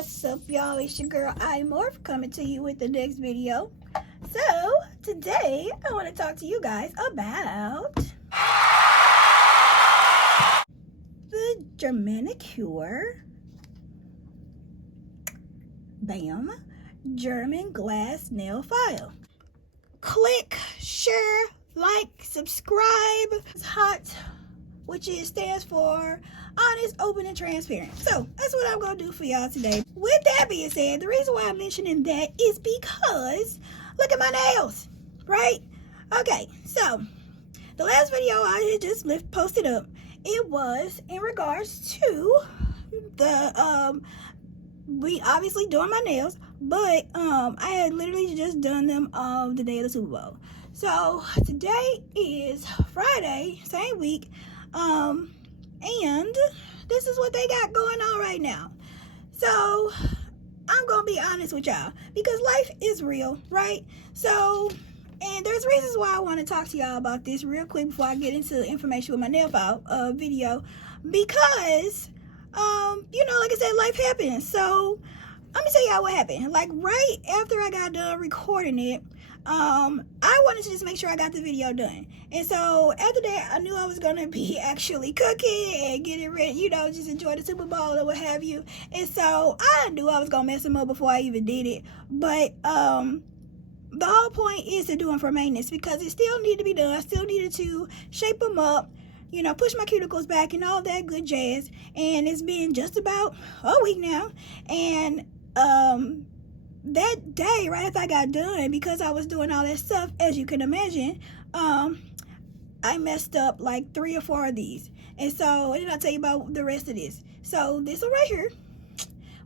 What's up, y'all? It's your girl iMORPH coming to you with the next video. So today I want to talk to you guys about the Germanicure German glass nail file. Click, share, like, subscribe. It's hot, which stands for honest, open, and transparent. So that's what I'm gonna do for y'all today. With that being said, the reason why I'm mentioning that is because look at my nails, right? Okay, so the last video I had just posted up, it was in regards to the we obviously doing my nails, but I had literally just done them the day of the Super Bowl. So today is Friday, same week, and this is what they got going on right now. So I'm gonna be honest with y'all because life is real, right? So, and there's reasons why I want to talk to y'all about this real quick before I get into the information with my nail file video, because you know, like I said, life happens. So let me tell y'all what happened. Like right after I got done recording it, I wanted to just make sure I got the video done. And so after that, I knew I was gonna be actually cooking and getting ready, you know, just enjoy the Super Bowl or what have you. And so I knew I was gonna mess them up before I even did it. But the whole point is to do them for maintenance because it still needed to be done. I still needed to shape them up, you know, push my cuticles back and all that good jazz. And it's been just about a week now. And that day, right after I got done, because I was doing all that stuff, as you can imagine, I messed up like 3 or 4 of these. And so, and I'll tell you about the rest of this. So this one right here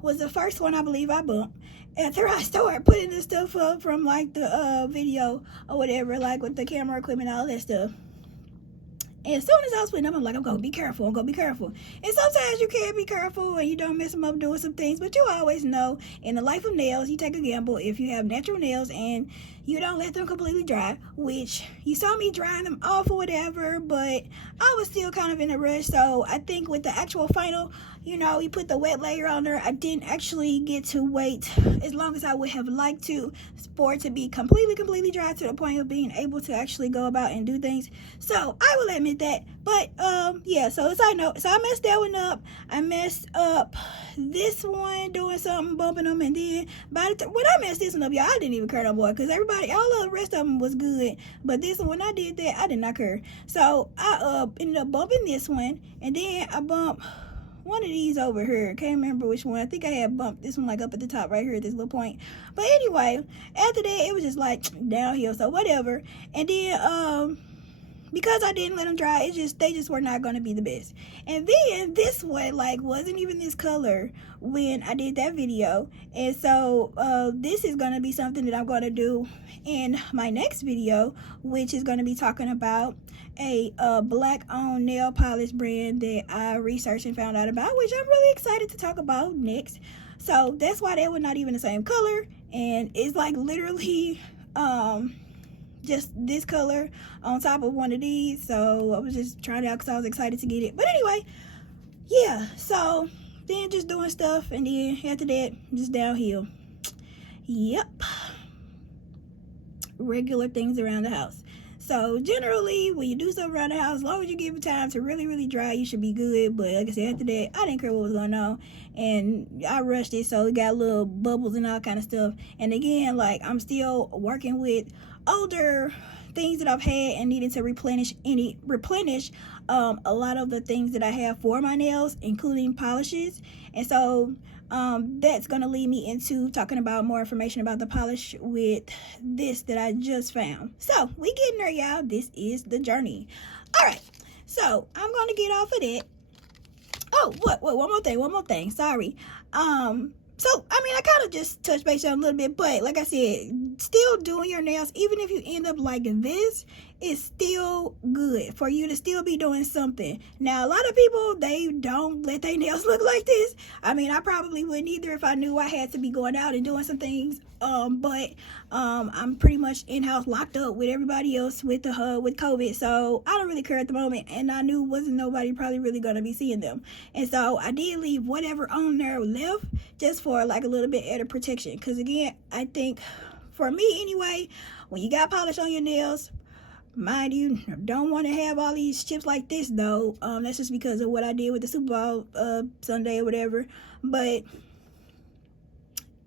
was the first one I believe I bumped. After I started putting this stuff up from like the video or whatever, like with the camera equipment, all that stuff. And as soon as I was putting them, I'm like, I'm going to be careful. I'm going to be careful. And sometimes you can't be careful and you don't mess them up doing some things. But you always know in the life of nails, you take a gamble if you have natural nails and you don't let them completely dry, which you saw me drying them off or whatever. But I was still kind of in a rush. So I think with the actual final, you know, you put the wet layer on there. I didn't actually get to wait as long as I would have liked to for it to be completely dry to the point of being able to actually go about and do things. So I will admit that. But yeah, so as I know, so I messed that one up. I messed up this one doing something, bumping them, and then when I messed this one up, y'all, I didn't even care no more because everybody, all the rest of them was good. But this one, when I did that, I did not care. So I ended up bumping this one, and then I bumped one of these over here. Can't remember which one. I think I had bumped this one like up at the top right here at this little point. But anyway, after that it was just like downhill, so whatever. And then because I didn't let them dry, they just were not going to be the best. And then this one like wasn't even this color when I did that video. And so this is going to be something that I'm going to do in my next video, which is going to be talking about a black owned nail polish brand that I researched and found out about, which I'm really excited to talk about next. So that's why they were not even the same color, and it's like literally just this color on top of one of these. So I was just trying it out because I was excited to get it. But anyway, yeah, so then just doing stuff, and then after that just downhill. Yep, regular things around the house. So generally, when you do something around the house, as long as you give it time to really dry, you should be good. But like I said, after that, I didn't care what was going on, and I rushed it, so it got little bubbles and all kind of stuff. And again, like I'm still working with older things that I've had and needed to replenish a lot of the things that I have for my nails, including polishes. And so that's going to lead me into talking about more information about the polish with this that I just found. So we getting there, y'all. This is the journey. All right, so I'm going to get off of that. Oh, what one more thing, sorry. So I mean, I kind of just touched base on a little bit, but like I said, still doing your nails, even if you end up like this, is still good for you to still be doing something. Now, a lot of people, they don't let their nails look like this. I mean, I probably wouldn't either if I knew I had to be going out and doing some things. But I'm pretty much in-house locked up with everybody else with COVID, so I don't really care at the moment, and I knew wasn't nobody probably really gonna be seeing them. And so I did leave whatever on there left just for like a little bit added protection. Because again, I think for me anyway, when you got polish on your nails, mind you, don't want to have all these chips like this though. That's just because of what I did with the Super Bowl Sunday or whatever. But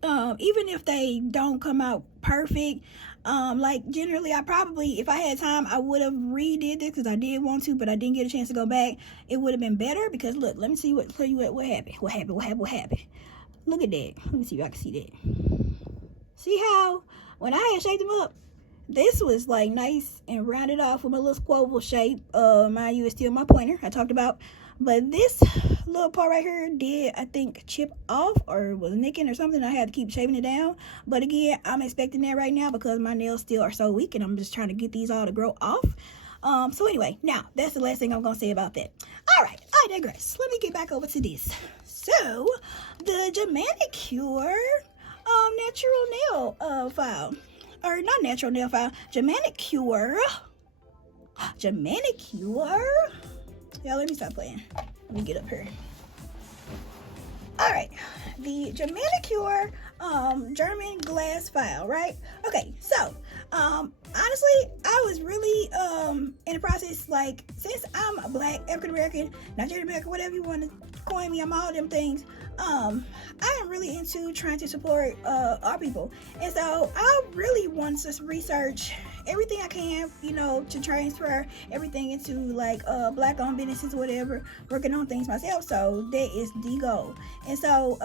even if they don't come out perfect, like generally I probably, if I had time, I would have redid this because I did want to, but I didn't get a chance to go back. It would have been better because look, let me see what happened. Look at that. Let me see if I can see that. See how when I had shaped them up, this was like nice and rounded off with a little squoval shape. Mind you, it's still my pointer I talked about. But this little part right here did, I think, chip off or was nicking or something. I had to keep shaving it down. But again, I'm expecting that right now because my nails still are so weak and I'm just trying to get these all to grow off. So anyway, now that's the last thing I'm going to say about that. All right, I digress. Let me get back over to this. So, the Germanicure natural nail file. Or not natural nail file. Germanicure. Y'all, let me stop playing. Let me get up here. All right, the Germanicure German glass file, right? Okay, so honestly, I was really in the process, like, since I'm a Black, African American, Nigerian American, whatever you want to coin me, I'm all them things. I am really into trying to support our people, and so I really want to research everything I can, you know, to transfer everything into like Black owned businesses or whatever, working on things myself. So that is the goal. And so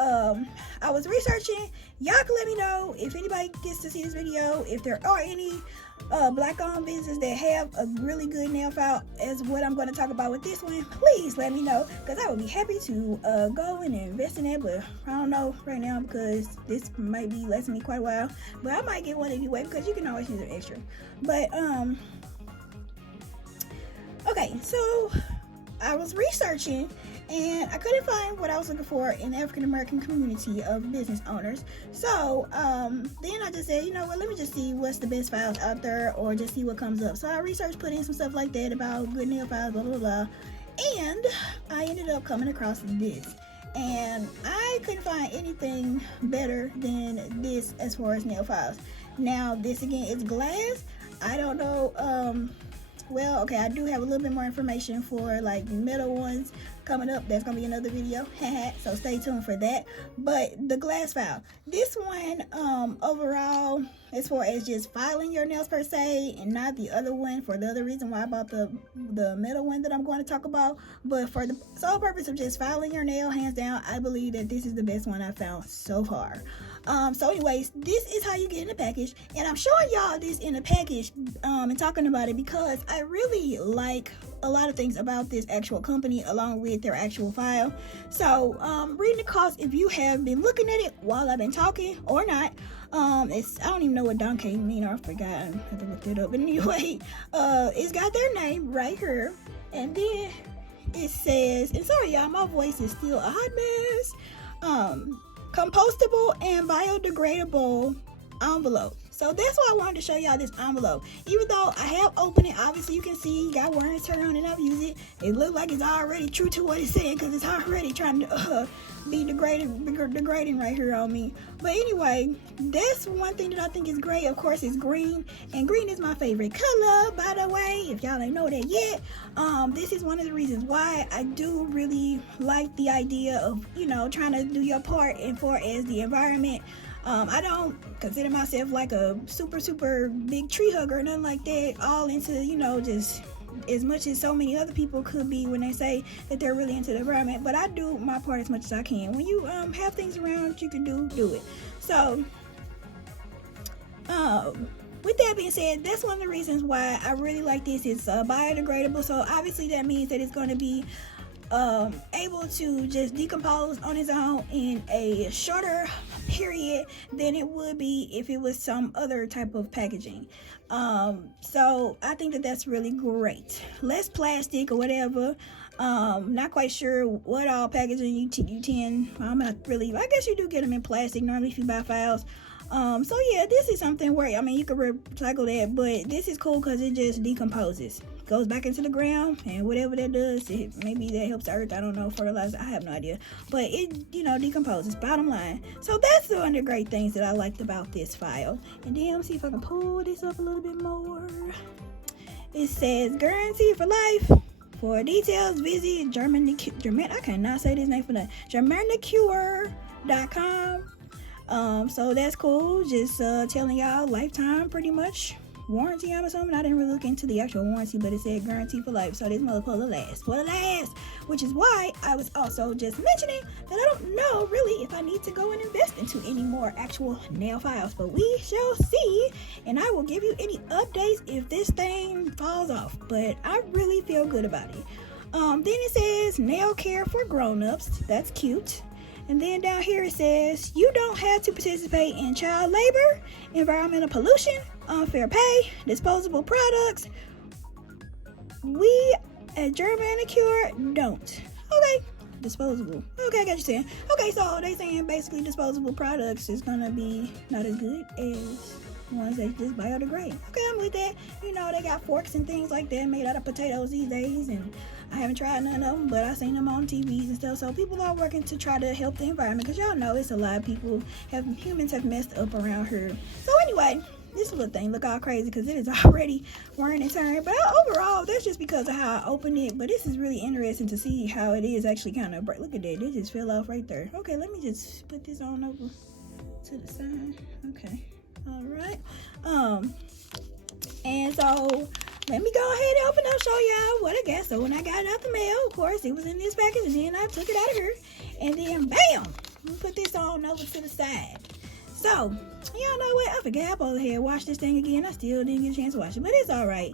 I was researching. Y'all can let me know if anybody gets to see this video, if there are any Black owned businesses that have a really good nail file as what I'm going to talk about with this one. Please let me know, because I would be happy to go and invest in it, but I don't know right now because this might be lasting me quite a while. But I might get one anyway because you can always use an extra. But okay, so I was researching and I couldn't find what I was looking for in the African American community of business owners. So then I just said, you know what, let me just see what's the best files out there, or just see what comes up. So I researched, put in some stuff like that about good nail files, blah blah blah, and I ended up coming across this. And I couldn't find anything better than this as far as nail files. Now this again is glass. I don't know, well, okay, I do have a little bit more information for like metal ones coming up. That's gonna be another video, so stay tuned for that. But the glass file, this one overall, as far as just filing your nails per se, and not the other one for the other reason why I bought the metal one that I'm going to talk about, but for the sole purpose of just filing your nail, hands down, I believe that this is the best one I found so far. So anyways, this is how you get in the package, and I'm showing y'all this in the package and talking about it because I really like a lot of things about this actual company along with their actual file. So reading the cost, if you have been looking at it while I've been talking or not, it's, I don't even know what Donkey mean, or I forgot, I have to look it up. But anyway, it's got their name right here, and then it says, and sorry y'all, my voice is still a hot mess, compostable and biodegradable envelope. So that's why I wanted to show y'all this envelope. Even though I have opened it, obviously you can see, got worms turned and I've used it. It looks like it's already true to what it's saying, because it's already trying to be degrading right here on me. But anyway, that's one thing that I think is great. Of course, it's green, and green is my favorite color, by the way, if y'all ain't know that yet. This is one of the reasons why I do really like the idea of, you know, trying to do your part as far as the environment. I don't consider myself like a super big tree hugger or nothing like that, all into, you know, just as much as so many other people could be when they say that they're really into the environment. But I do my part as much as I can. When you have things around you can do it. So with that being said, that's one of the reasons why I really like this. It's biodegradable, so obviously that means that it's going to be able to just decompose on its own in a shorter period than it would be if it was some other type of packaging. So I think that that's really great. Less plastic or whatever. Not quite sure what all packaging you tend. I'm not really, I guess you do get them in plastic normally if you buy files. So yeah, this is something where, I mean, you could recycle that, but this is cool because it just decomposes. goes back into the ground, and whatever that does, maybe that helps the earth. I don't know, fertilizer. I have no idea, but it decomposes. Bottom line. So that's one of the great things that I liked about this file. And then let's see if I can pull this up a little bit more. It says guarantee for life. For details, visit I cannot say this name for that. Germanicure.com. So that's cool. Just telling y'all lifetime pretty much warranty. I'm assuming. I didn't really look into the actual warranty, but it said guarantee for life. So this motherfucker lasts for the last. Which is why I was also just mentioning that I don't know really if I need to go and invest into any more actual nail files. But we shall see. And I will give you any updates if this thing falls off. But I really feel good about it. Then it says nail care for grown-ups. That's cute. And then down here it says, you don't have to participate in child labor, environmental pollution, unfair pay, disposable products. We at Germanicure don't. Okay, disposable. Okay, I got you saying. Okay, so they saying basically disposable products is gonna be not as good as ones that just biodegrade. Okay, I'm with that. You know, they got forks and things like that made out of potatoes these days, and I haven't tried none of them, but I've seen them on TVs and stuff. So people are working to try to help the environment, because y'all know it's a lot of humans have messed up around here. So anyway, this little thing look all crazy because it is already wearing and tearing. But overall, that's just because of how I opened it. But this is really interesting to see how it is actually kind of bright. Look at that. It just fell off right there. Okay, let me just put this on over to the side. Okay. All right. And so let me go ahead and open up, show y'all what I got. So when I got it out the mail, of course, it was in this package, and then I took it out of here. And then, bam! Let me put this on over to the side. So, y'all know what? I forgot I supposed to watch this thing again. I still didn't get a chance to watch it, but it's all right.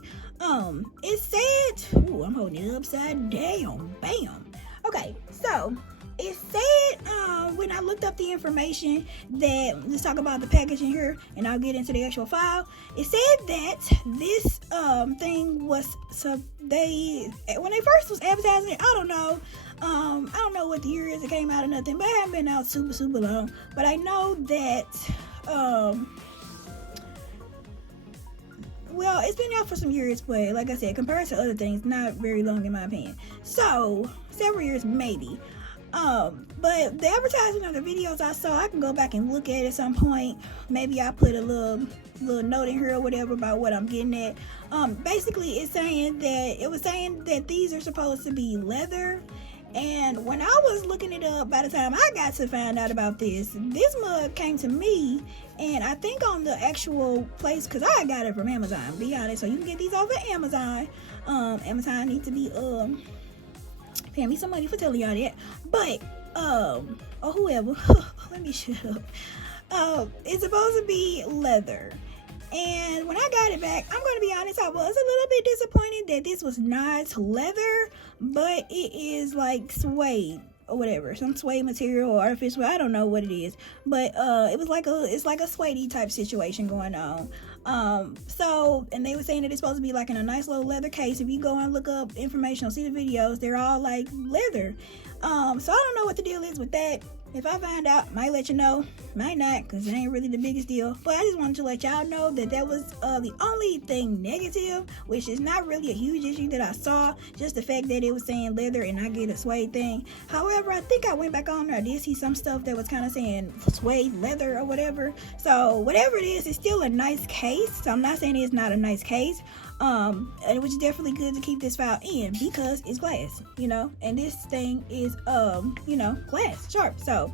It said, ooh, I'm holding it upside down. Bam! Okay, so it said, when I looked up the information that, let's talk about the packaging here, and I'll get into the actual file. It said that this thing was, so when they first was advertising it, I don't know what the year is it came out or nothing, but it hasn't been out super long. But I know that, well, it's been out for some years, but like I said, compared to other things, not very long in my opinion. So, several years maybe. But the advertising of the videos I saw, I can go back and look at some point. Maybe I put a little note in here or whatever about what I'm getting at. Basically it was saying that these are supposed to be leather. And when I was looking it up, by the time I got to find out about this mug came to me, and I think on the actual place, because I got it from Amazon, be honest. So you can get these over at Amazon. Amazon needs to be paying me some money for telling y'all that. But or whoever, let me shut up. It's supposed to be leather. And when I got it back, I'm going to be honest, I was a little bit disappointed that this was not leather, but it is like suede or whatever, some suede material or artificial, I don't know what it is, but it's like a suede type situation going on. So, and they were saying that it's supposed to be like in a nice little leather case. If you go and look up information or see the videos, they're all like leather. So I don't know what the deal is with that. If I find out, might let you know, might not, because it ain't really the biggest deal. But I just wanted to let y'all know that that was the only thing negative, which is not really a huge issue that I saw. Just the fact that it was saying leather and I get a suede thing. However, I think I went back on there. I did see some stuff that was kind of saying suede leather or whatever. So whatever it is, it's still a nice case. So I'm not saying it's not a nice case. And it was definitely good to keep this file in because it's glass, and this thing is, glass, sharp. So,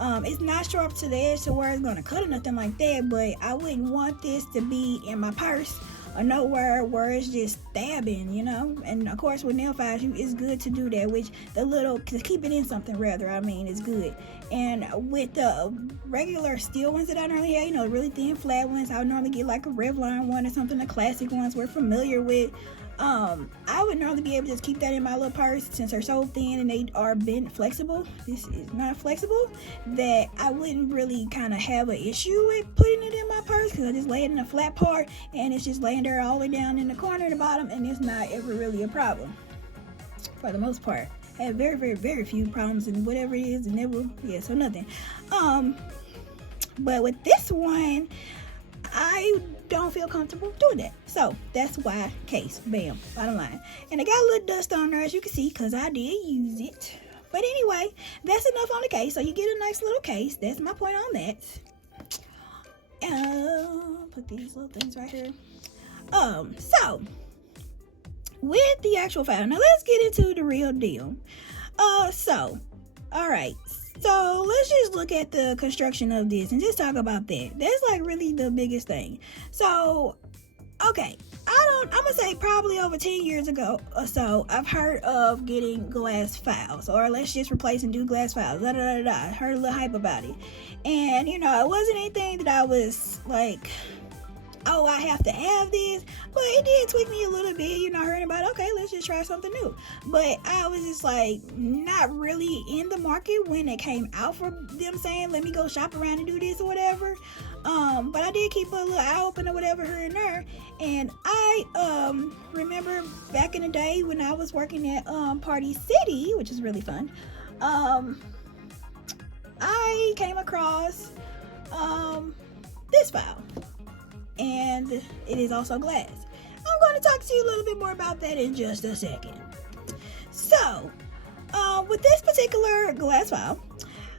it's not sharp to the edge to where it's going to cut or nothing like that, but I wouldn't want this to be in my purse or nowhere where it's just stabbing, and of course with nail files, it's good to do that, which to keep it in something rather, is good. And with the regular steel ones that I normally have, really thin flat ones, I would normally get like a Revlon one or something, the classic ones we're familiar with. I would normally be able to just keep that in my little purse since they're so thin and they are bent flexible. This is not flexible, that I wouldn't really kind of have an issue with putting it in my purse because I just lay it in a flat part and it's just laying there all the way down in the corner at the bottom, and it's not ever really a problem for the most part. I have very, very, very few problems in whatever it is, and so nothing. But with this one, I don't feel comfortable doing that. So that's why case, bam, bottom line. And I got a little dust on there, as you can see, because I did use it. But anyway, that's enough on the case. So you get a nice little case. That's my point on that. Put these little things right here. So with the actual file, now let's get into the real deal. All right. So let's just look at the construction of this and just talk about that. That's like really the biggest thing. So, okay, I'm gonna say probably over 10 years ago or so, I've heard of getting glass files, or let's just replace and do glass files. I heard a little hype about it, and you know, it wasn't anything that I was like, oh, I have to have this, but it did tweak me a little bit, you know, hearing about, okay, let's just try something new. But I was just like not really in the market when it came out for them saying, let me go shop around and do this or whatever. But I did keep a little eye open or whatever here and there. And I remember back in the day when I was working at Party City, which is really fun, I came across this file. And it is also glass. I'm going to talk to you a little bit more about that in just a second. So, with this particular glass file,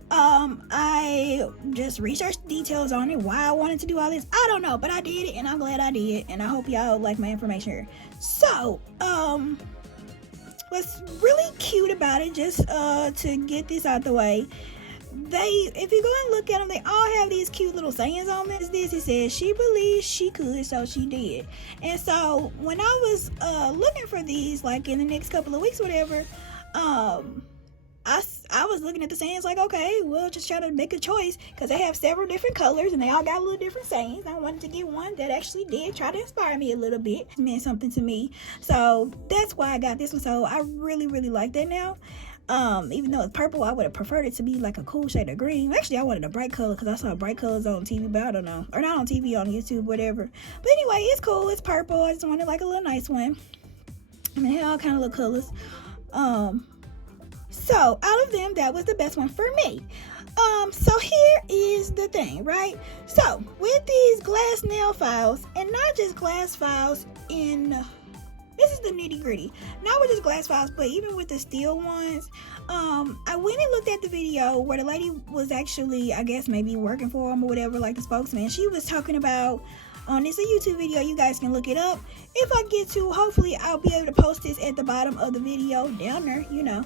I just researched details on it, why I wanted to do all this. I don't know, but I did it, and I'm glad I did, and I hope y'all like my information here. So, what's really cute about it, just to get this out the way, if you go and look at them, they all have these cute little sayings on this. It says, she believes she could, so she did. And so when I was looking for these, like in the next couple of weeks, whatever, I was looking at the sayings like, okay, we'll just try to make a choice, because they have several different colors and they all got a little different sayings. I wanted to get one that actually did try to inspire me a little bit. It meant something to me. So that's why I got this one. So I really, really like that now. Even though it's purple, I would have preferred it to be like a cool shade of green. Actually, I wanted a bright color because I saw bright colors on TV, but I don't know. Or not on TV, on YouTube, whatever. But anyway, it's cool. It's purple. I just wanted like a little nice one. And they had all kind of little colors. So out of them, that was the best one for me. So here is the thing, right? So with these glass nail files, and not just glass files this is the nitty gritty. Not with just glass files, but even with the steel ones. I went and looked at the video where the lady was actually, I guess, maybe working for them or whatever, like the spokesman. She was talking about, it's a YouTube video. You guys can look it up. If I get to, hopefully I'll be able to post this at the bottom of the video down there, you know.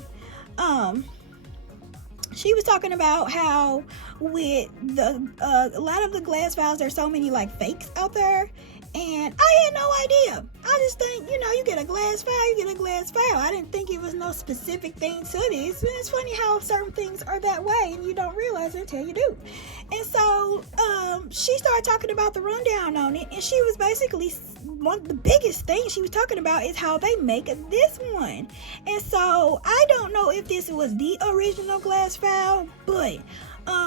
She was talking about how with a lot of the glass files, there's so many like fakes out there. And I had no idea. I just think, you know, you get a glass file, you get a glass file. I didn't think it was no specific thing to this. And it's funny how certain things are that way and you don't realize it until you do. And so she started talking about the rundown on it. And she was basically, one of the biggest things she was talking about is how they make this one. And so I don't know if this was the original glass file, but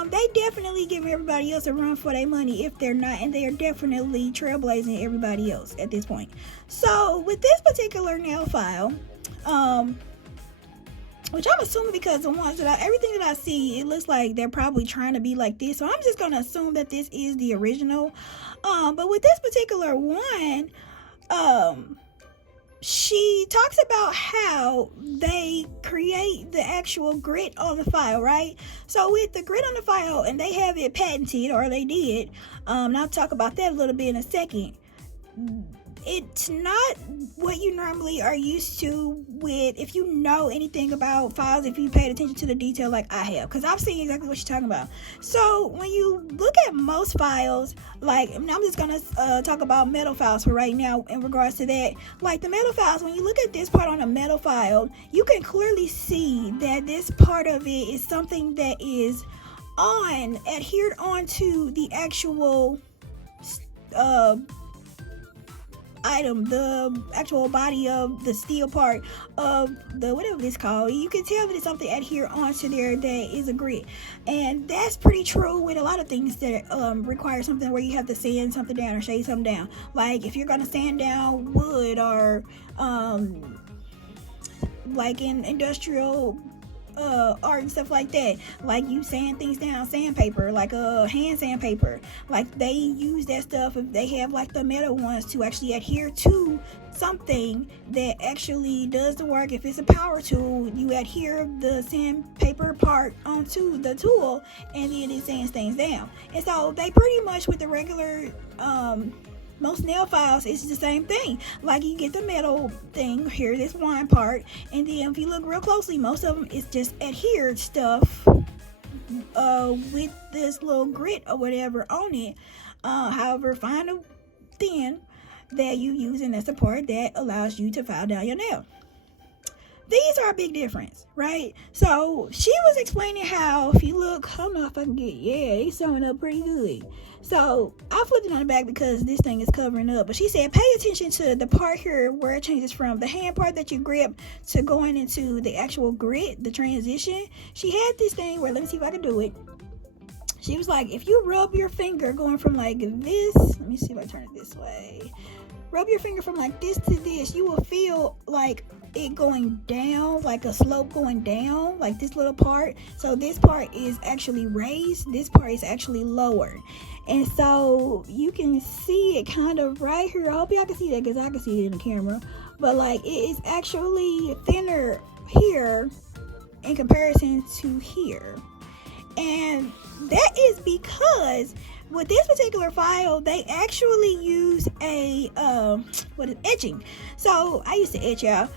they definitely give everybody else a run for their money if they're not, and they are definitely trailblazing everybody else at this point. So with this particular nail file, which I'm assuming because the ones that everything that I see, it looks like they're probably trying to be like this. So I'm just gonna assume that this is the original. But with this particular one, she talks about how they create the actual grit on the file, right? So with the grit on the file, and they have it patented, or they did, and I'll talk about that a little bit in a second. It's not what you normally are used to with, if you know anything about files, if you paid attention to the detail like I have, because I've seen exactly what she's talking about. So when you look at most files, like, I'm just going to talk about metal files for right now in regards to that. Like the metal files, when you look at this part on a metal file, you can clearly see that this part of it is something that is adhered onto the actual item, the actual body of the steel part of the whatever it's called. You can tell that it's something adhere onto there that is a grit, and that's pretty true with a lot of things that require something where you have to sand something down or shade something down. Like if you're gonna sand down wood, or like in industrial art and stuff like that, like you sand things down, sandpaper, like hand sandpaper. Like they use that stuff if they have like the metal ones to actually adhere to something that actually does the work. If it's a power tool, you adhere the sandpaper part onto the tool and then it sands things down. And so they pretty much, with the regular most nail files, it's the same thing. Like you get the metal thing here, this wine part, and then if you look real closely, most of them is just adhered stuff with this little grit or whatever on it, however fine or thin, that you use, and that's the part that allows you to file down your nail. These are a big difference, right? So she was explaining how, if you look, I don't know if I can get, yeah, it's showing up pretty good. So I flipped it on the back because this thing is covering up. But she said, pay attention to the part here where it changes from the hand part that you grip to going into the actual grit, the transition. She had this thing where, let me see if I can do it. She was like, if you rub your finger going from like this, let me see if I turn it this way. Rub your finger from like this to this, you will feel like it going down, like a slope going down, like this little part. So this part is actually raised, this part is actually lower. And so you can see it kind of right here. I hope y'all can see that because I can see it in the camera. But like it is actually thinner here in comparison to here. And that is because with this particular file, they actually use a etching. So I used to etch, y'all.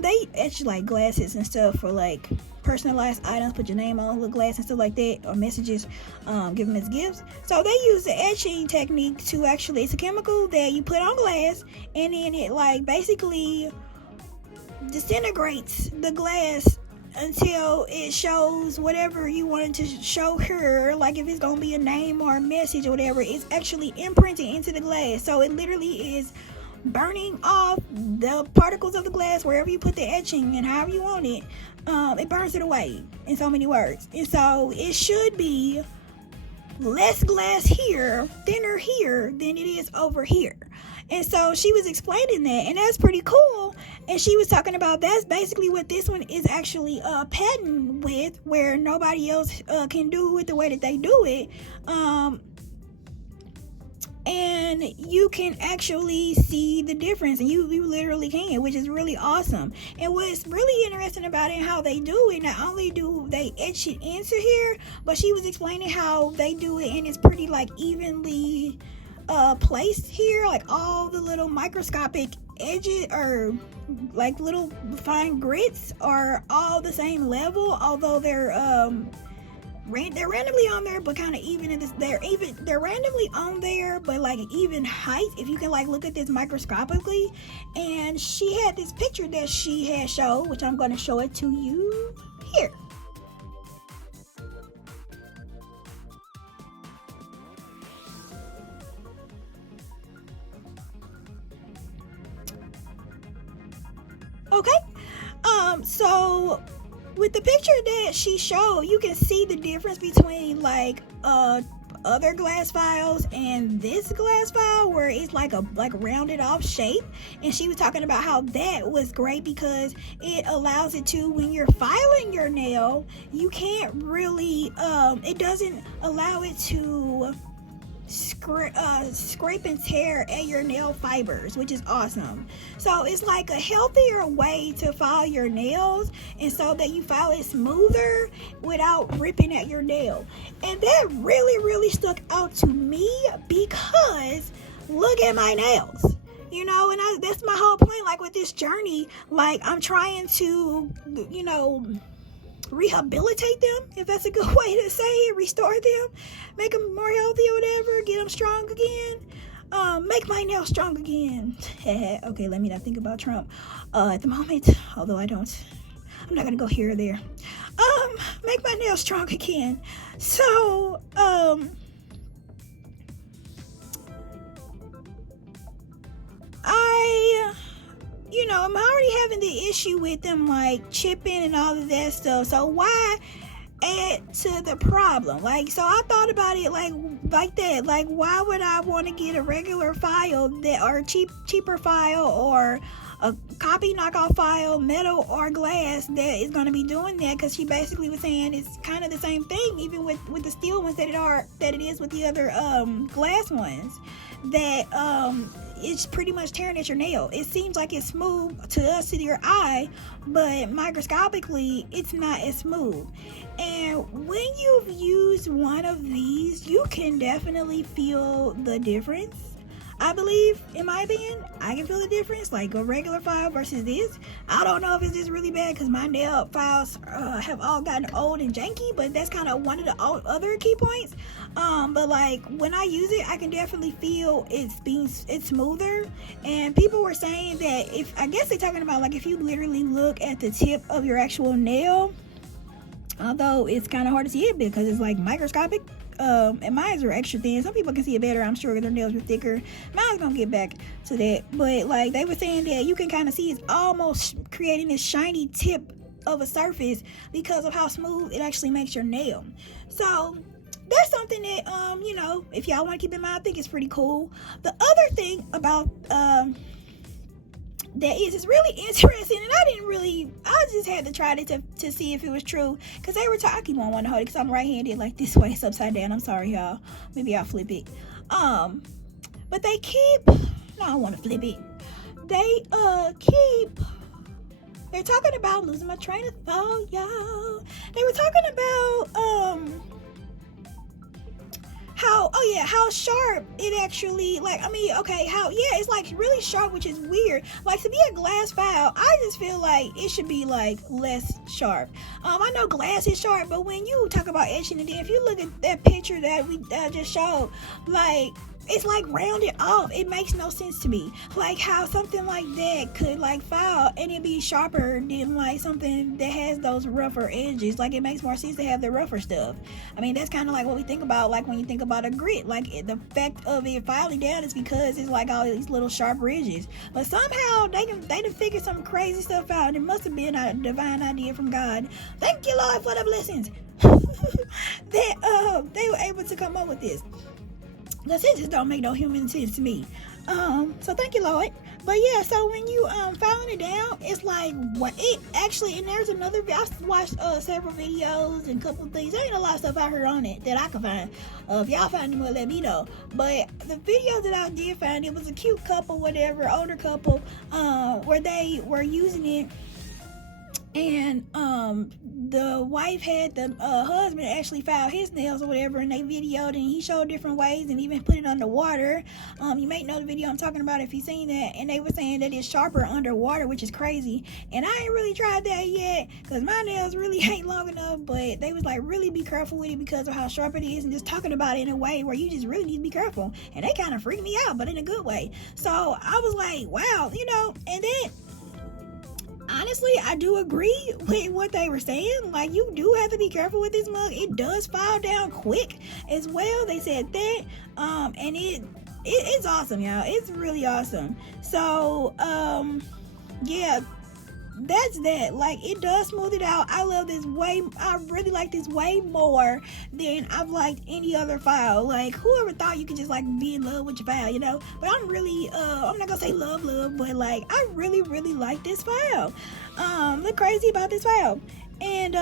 They etch like glasses and stuff for like personalized items, put your name on the glass and stuff like that, or messages, give them as gifts. So they use the etching technique to actually, it's a chemical that you put on glass, and then it like basically disintegrates the glass until it shows whatever you wanted to show her. Like if it's gonna be a name or a message or whatever, it's actually imprinted into the glass. So it literally is burning off the particles of the glass wherever you put the etching and however you want it. It burns it away, in so many words. And so it should be less glass here, thinner here than it is over here. And so she was explaining that, and that's pretty cool. And she was talking about that's basically what this one is actually patent with, where nobody else can do it the way that they do it. And you can actually see the difference, and you literally can, which is really awesome. And what's really interesting about it and how they do it, not only do they etch it into here, but she was explaining how they do it, and it's pretty like evenly placed here, like all the little microscopic edges or like little fine grits are all the same level, although they're randomly on there, but kind of even in this, they're randomly on there, but like an even height, if you can like look at this microscopically. And she had this picture that she had showed, which I'm going to show it to you here. Okay, so with the picture that she showed, you can see the difference between like other glass files and this glass file, where it's like a rounded off shape. And she was talking about how that was great because it allows it to, when you're filing your nail, you can't really it doesn't allow it to scrape and tear at your nail fibers, which is awesome. So it's like a healthier way to file your nails, and so that you file it smoother without ripping at your nail. And that really stuck out to me because look at my nails, you know. And that's my whole point, like with this journey, like I'm trying to, you know, rehabilitate them, if that's a good way to say it, restore them, make them more healthy or whatever, get them strong again, make my nails strong again. Okay, let me not think about Trump at the moment, although I'm not gonna go here or there. Make my nails strong again. So I'm already having the issue with them like chipping and all of that stuff. So why add to the problem? Like, so I thought about it like that. Like, why would I want to get a regular file or cheaper file, or a copy knockoff file, metal or glass, that is going to be doing that, because she basically was saying it's kind of the same thing, even with the steel ones that it is with the other glass ones, that it's pretty much tearing at your nail. It seems like it's smooth to us, to your eye, but microscopically it's not as smooth. And when you've used one of these, you can definitely feel the difference. I believe, in my opinion, I can feel the difference, like a regular file versus this. I don't know if it's just really bad because my nail files have all gotten old and janky, but that's kind of one of the other key points. But like when I use it, I can definitely feel it's smoother. And people were saying that I guess they're talking about like if you literally look at the tip of your actual nail, although it's kind of hard to see it because it's like microscopic. And mine are extra thin. Some people can see it better, I'm sure, their nails are thicker. Mine's gonna get back to that, but like they were saying that you can kind of see it's almost creating this shiny tip of a surface because of how smooth it actually makes your nail. So that's something that you know, if y'all want to keep in mind, I think it's pretty cool. The other thing about that is, it's really interesting, and I just had to try it to see if it was true, because they were talking. I want to hold it because I'm right-handed, like this way, it's upside down. I'm sorry, y'all. Maybe I'll flip it. But they keep, no, I don't want to flip it. They're talking about, losing my train of thought, y'all. They were talking about how sharp it actually, it's like really sharp, which is weird. Like, to be a glass file, I just feel like it should be like less sharp. I know glass is sharp, but when you talk about etching, and then if you look at that picture that we just showed, like, it's like rounded off. It makes no sense to me. Like how something like that could like file and it be sharper than like something that has those rougher edges. Like it makes more sense to have the rougher stuff. I mean, that's kind of like what we think about, like when you think about a grit. Like the fact of it filing down is because it's like all these little sharp ridges. But somehow they done figured some crazy stuff out, and it must have been a divine idea from God. Thank you, Lord, for the blessings. That they were able to come up with this. Because it just don't make no human sense to me. So thank you, Lord. But yeah, so when you filing it down, it's like what it actually, and there's another, I've watched several videos and a couple things. There ain't a lot of stuff out here on it that I can find. If y'all find them, let me know. But the video that I did find, it was a cute couple, whatever, older couple, where they were using it. And the wife had the husband actually file his nails or whatever, and they videoed, and he showed different ways and even put it underwater. You may know the video I'm talking about if you've seen that. And they were saying that it's sharper underwater, which is crazy. And I ain't really tried that yet because my nails really ain't long enough. But they was like, really be careful with it because of how sharp it is, and just talking about it in a way where you just really need to be careful. And they kind of freaked me out, but in a good way. So I was like, wow, you know. And then honestly, I do agree with what they were saying. Like, you do have to be careful with this mug. It does file down quick as well. They said that. And it's awesome, y'all. It's really awesome. So, yeah, that's that. Like, it does smooth it out. I love this I really like this way more than I've liked any other file. Like, whoever thought you could just like be in love with your file, you know? But I'm really I'm not gonna say love, but like I really like this file. The crazy about this file. And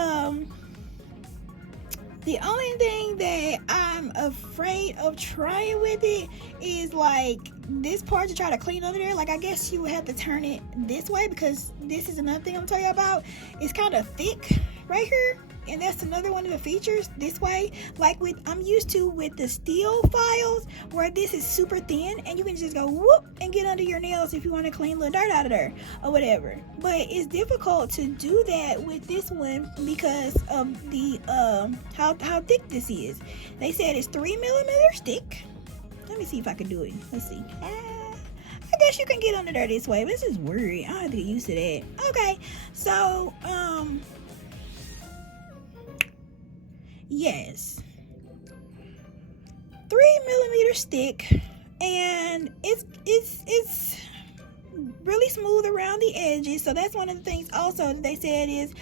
the only thing that I'm afraid of trying with it is like this part to try to clean under there. Like, I guess you would have to turn it this way, because this is another thing I'm telling you about. It's kind of thick right here, and that's another one of the features this way. Like I'm used to with the steel files where this is super thin and you can just go whoop and get under your nails if you want to clean the dirt out of there or whatever. But it's difficult to do that with this one because of the how thick this is. They said it's 3mm thick. Let me see if I can do it. Let's see. I guess you can get under there this way, but this is weird. I have to get used to that. Okay, so yes, 3mm thick, and it's really smooth around the edges. So that's one of the things also that they said is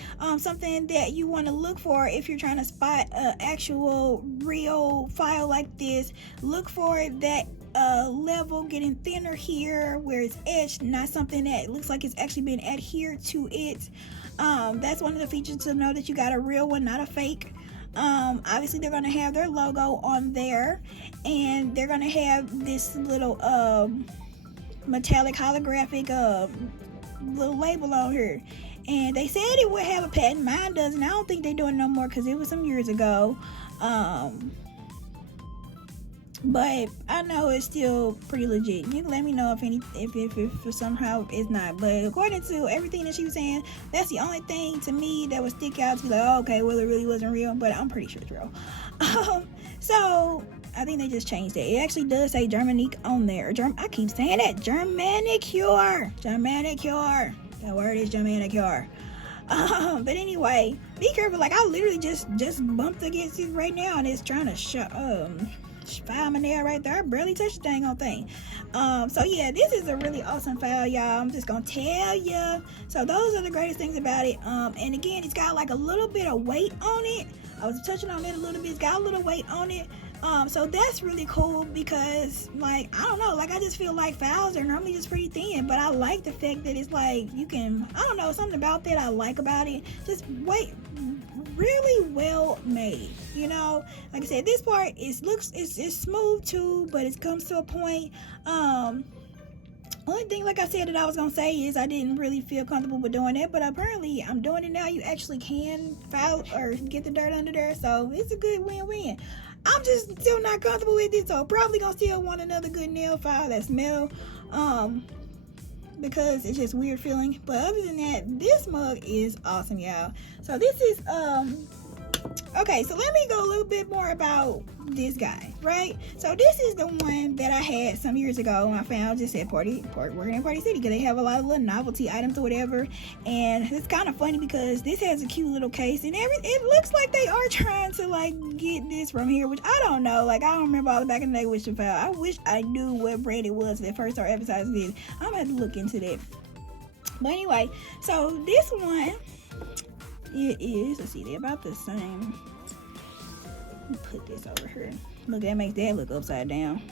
something that you want to look for if you're trying to spot an actual real file like this. Look for that level getting thinner here where it's etched, not something that looks like it's actually been adhered to it. That's one of the features to know that you got a real one, not a fake. Obviously they're going to have their logo on there, and they're going to have this little metallic holographic little label on here, and they said it would have a patent. Mine doesn't. I don't think they're doing it no more because it was some years ago, but I know it's still pretty legit. You can let me know if somehow it's not, but according to everything that she was saying, that's the only thing to me that would stick out to be like, oh, okay, well, it really wasn't real, but I'm pretty sure it's real. So I think they just changed it. It actually does say Germanique on there. I keep saying that. Germanicure. Germanicure. That word is Germanicure. But anyway, be careful. Like, I literally just bumped against it right now, and it's trying to file my nail right there. I barely touched the dang on thing. So yeah, this is a really awesome file, y'all. I'm just gonna tell you. So those are the greatest things about it. And again, it's got like a little bit of weight on it. I was touching on it a little bit. It's got a little weight on it. So that's really cool because, like, I don't know, like, I just feel like files are normally just pretty thin, but I like the fact that it's like you can, I don't know, something about that I like about it. Just really well made, you know. Like I said, this part it's smooth too, but it comes to a point. Only thing, like I said, that I was gonna say is I didn't really feel comfortable with doing it, but apparently I'm doing it now. You actually can file or get the dirt under there, so it's a good win-win. I'm just still not comfortable with it, so probably gonna still want another good nail file that's metal, because it's just weird feeling. But other than that, this mug is awesome, y'all. So this is okay, so let me go a little bit more about this guy, right? So this is the one that I had some years ago, and I found just at working in Party City, because they have a lot of little novelty items or whatever. And it's kind of funny because this has a cute little case, and it looks like they are trying to like get this from here, which I don't know. Like, I don't remember all the back in the day which file. I wish I knew what brand it was that first started advertising this. I'm gonna have to look into that. But anyway, so this one, it is, let's see, they're about the same. Let me put this over here. Look, that makes that look upside down.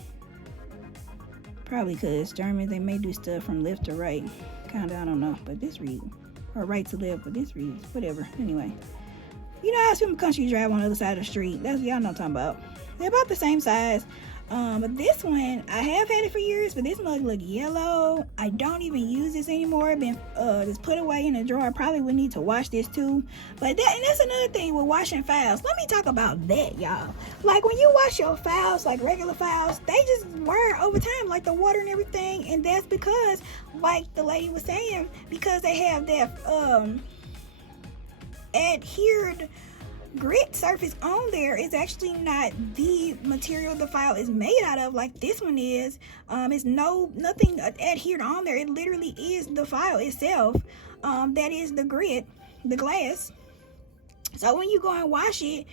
Probably because Germans, they may do stuff from left to right. Kind of, I don't know. But this reads, or right to left, but this reads, whatever. Anyway. You know how some country drive on the other side of the street. That's, y'all know what I'm talking about. They're about the same size. But this one, I have had it for years, but this mug look yellow. I don't even use this anymore. It's been just put away in the drawer. I probably would need to wash this too. But that's another thing with washing files. Let me talk about that, y'all. Like, when you wash your files, like regular files, they just wear over time, like the water and everything. And that's because, like the lady was saying, because they have that adhered grit surface on there, is actually not the material the file is made out of like this one is. It's nothing adhered on there. It literally is the file itself. That is the grit, the glass. So when you go and wash it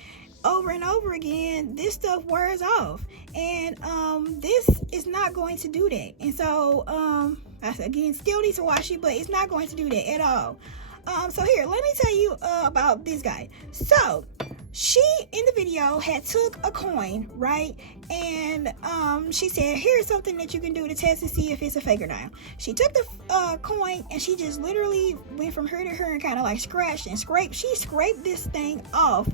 over and over again, this stuff wears off, and this is not going to do that. And so again, still need to wash it, but it's not going to do that at all. So here, let me tell you about this guy. So she, in the video, had took a coin, right? And she said, here's something that you can do to test to see if it's a fake or not. She took the coin, and she just literally went from her to her and kind of like scratched and scraped. She scraped this thing off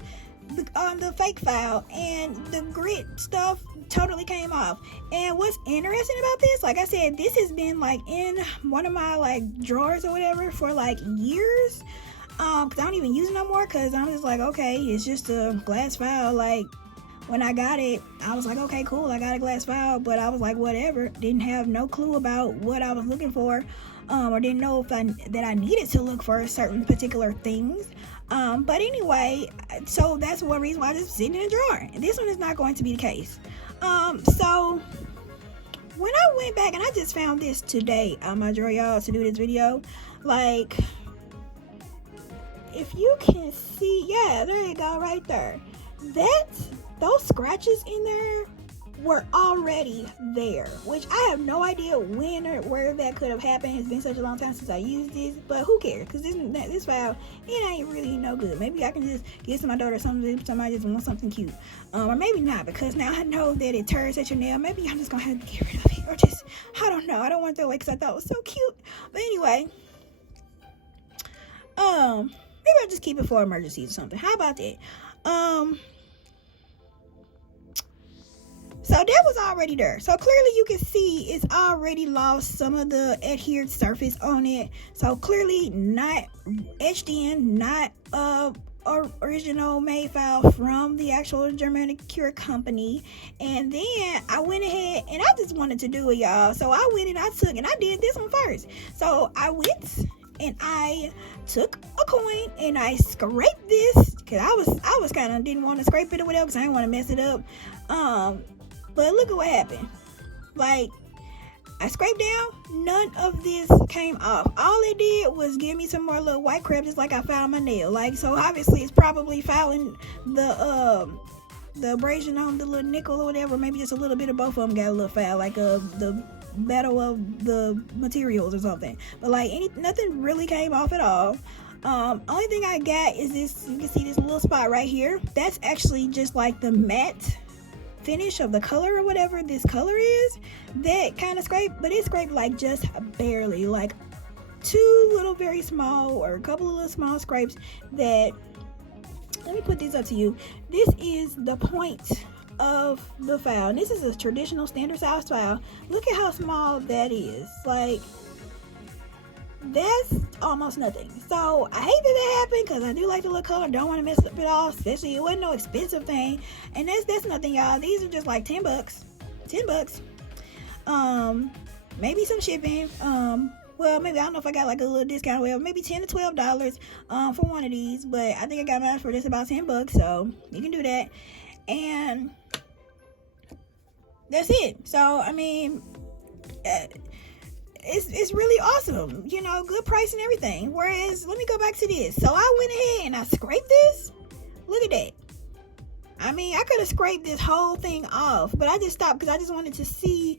on the fake file, and the grit stuff totally came off. And what's interesting about this, like I said, this has been like in one of my like drawers or whatever for like years, because I don't even use it no more, because I'm just like, okay, it's just a glass file. Like, when I got it, I was like, okay, cool, I got a glass file, but I was like, whatever. Didn't have no clue about what I was looking for, or didn't know that I needed to look for certain particular things. But anyway, so that's one reason why I just sit in a drawer. And this one is not going to be the case. So when I went back, and I just found this today on my drawer, y'all, to do this video. Like, if you can see, yeah, there you go, right there. Those scratches in there, were already there, which I have no idea when or where that could have happened. It's been such a long time since I used this, but who cares? Because this file, it ain't really no good. Maybe I can just give it to my daughter something if somebody just wants something cute, or maybe not, because now I know that it tears at your nail. Maybe I'm just gonna have to get rid of it, or just, I don't know. I don't want to throw it away because I thought it was so cute. But anyway, maybe I'll just keep it for emergencies or something. How about that? So that was already there. So clearly you can see it's already lost some of the adhered surface on it. So clearly not etched in, not original made file from the actual Germanicure company. And then I went ahead and I just wanted to do it, y'all. So I went and I did this one first. So I went and I took a coin and I scraped this, because I was kind of didn't want to scrape it or whatever, because I didn't want to mess it up. But look at what happened. Like, I scraped down, none of this came off. All it did was give me some more little white crap, just like I found my nail. Like, so obviously it's probably fouling the abrasion on the little nickel or whatever. Maybe just a little bit of both of them got a little foul, like the battle of the materials or something. But like nothing really came off at all. Only thing I got is this. You can see this little spot right here. That's actually just like the matte finish of the color or whatever this color is. That kind of scraped, but it scraped like just barely, like two little very small, or a couple of little small scrapes. That, let me put this up to you. This is the point of the file, and this is a traditional standard size file. Look at how small that is. Like, that's almost nothing. So I hate that happened, because I do like the little color. Don't want to mess it off, especially it wasn't no expensive thing. And that's nothing, y'all. These are just like $10. Maybe some shipping. Well, maybe, I don't know if I got like a little discount. Well, maybe $10 to $12 for one of these. But I think I got mine for just about $10, so you can do that. And that's it. So I mean, it's really awesome, you know, good price and everything. Whereas, let me go back to this. So I went ahead and I scraped this. Look at that. I mean, I could have scraped this whole thing off, but I just stopped because I just wanted to see.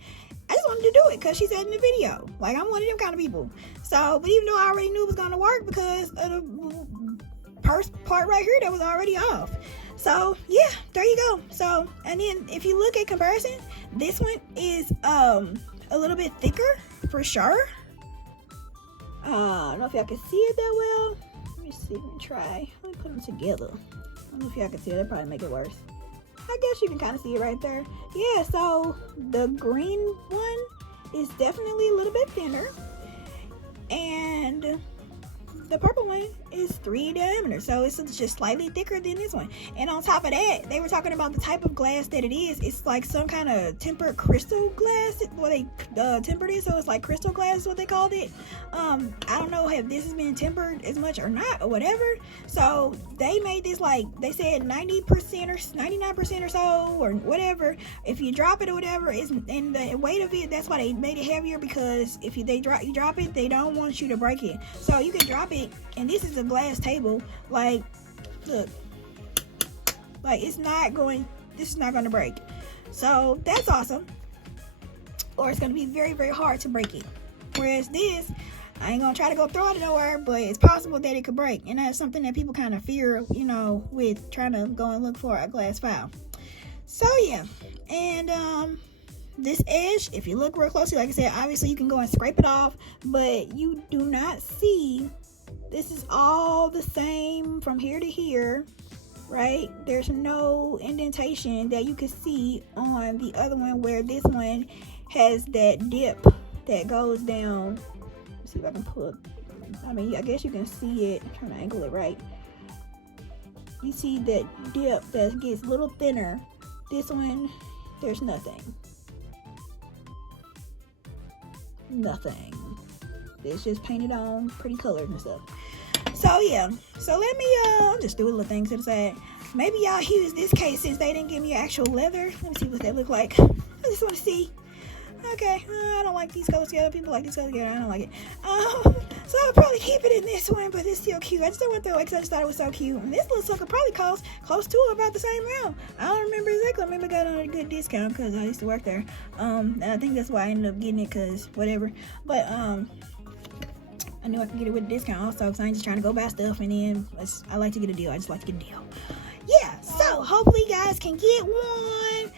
I just wanted to do it because she said in the video. Like, I'm one of them kind of people. So, but even though I already knew it was going to work because of the first part right here that was already off. So yeah, there you go. So, and then if you look at comparison, this one is a little bit thicker for sure. I don't know if y'all can see it that well. Let me see. Let me try. Let me put them together. I don't know if y'all can see it. That'll probably make it worse. I guess you can kind of see it right there. Yeah, so the green one is definitely a little bit thinner, and the purple one is 3 diameter, so it's just slightly thicker than this one. And on top of that, they were talking about the type of glass that it is. It's like some kind of tempered crystal glass. Well, they tempered it, so it's like crystal glass is what they called it. I don't know if this has been tempered as much or not, or whatever. So they made this, like they said, 90% or 99% or so, or whatever. If you drop it or whatever, and the weight of it, that's why they made it heavier, because if you drop it, they don't want you to break it. So you can drop it. And this is a glass table. Like, look, like this is not going to break. So that's awesome. Or it's going to be very, very hard to break it. Whereas this, I ain't going to try to go throw it nowhere, but it's possible that it could break. And that's something that people kind of fear, you know, with trying to go and look for a glass file. So yeah, and this edge, if you look real closely, like I said, obviously you can go and scrape it off, but you do not see. This is all the same from here to here, right? There's no indentation that you can see on the other one, where this one has that dip that goes down. Let's see if I can pull it. I mean, I guess you can see it. I'm trying to angle it right. You see that dip that gets a little thinner. This one, there's nothing. Nothing. It's just painted on, pretty colors and stuff. So yeah, so let me I'll just do a little thing to the side. Maybe y'all use this case since they didn't give me actual leather. Let me see what that look like. I just want to see. Okay, I don't like these colors together. People like these colors together. I don't like it. So I'll probably keep it in this one, but it's still cute. I just don't want to throw it because I just thought it was so cute. And this little sucker probably cost close to about the same amount. I don't remember exactly. I remember I got it on a good discount because I used to work there. And I think that's why I ended up getting it, because whatever. But I knew I could get it with a discount also, because I ain't just trying to go buy stuff and then I like to get a deal. I just like to get a deal. Yeah, so hopefully you guys can get one.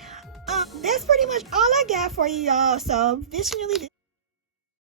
That's pretty much all I got for you, y'all. So, visually,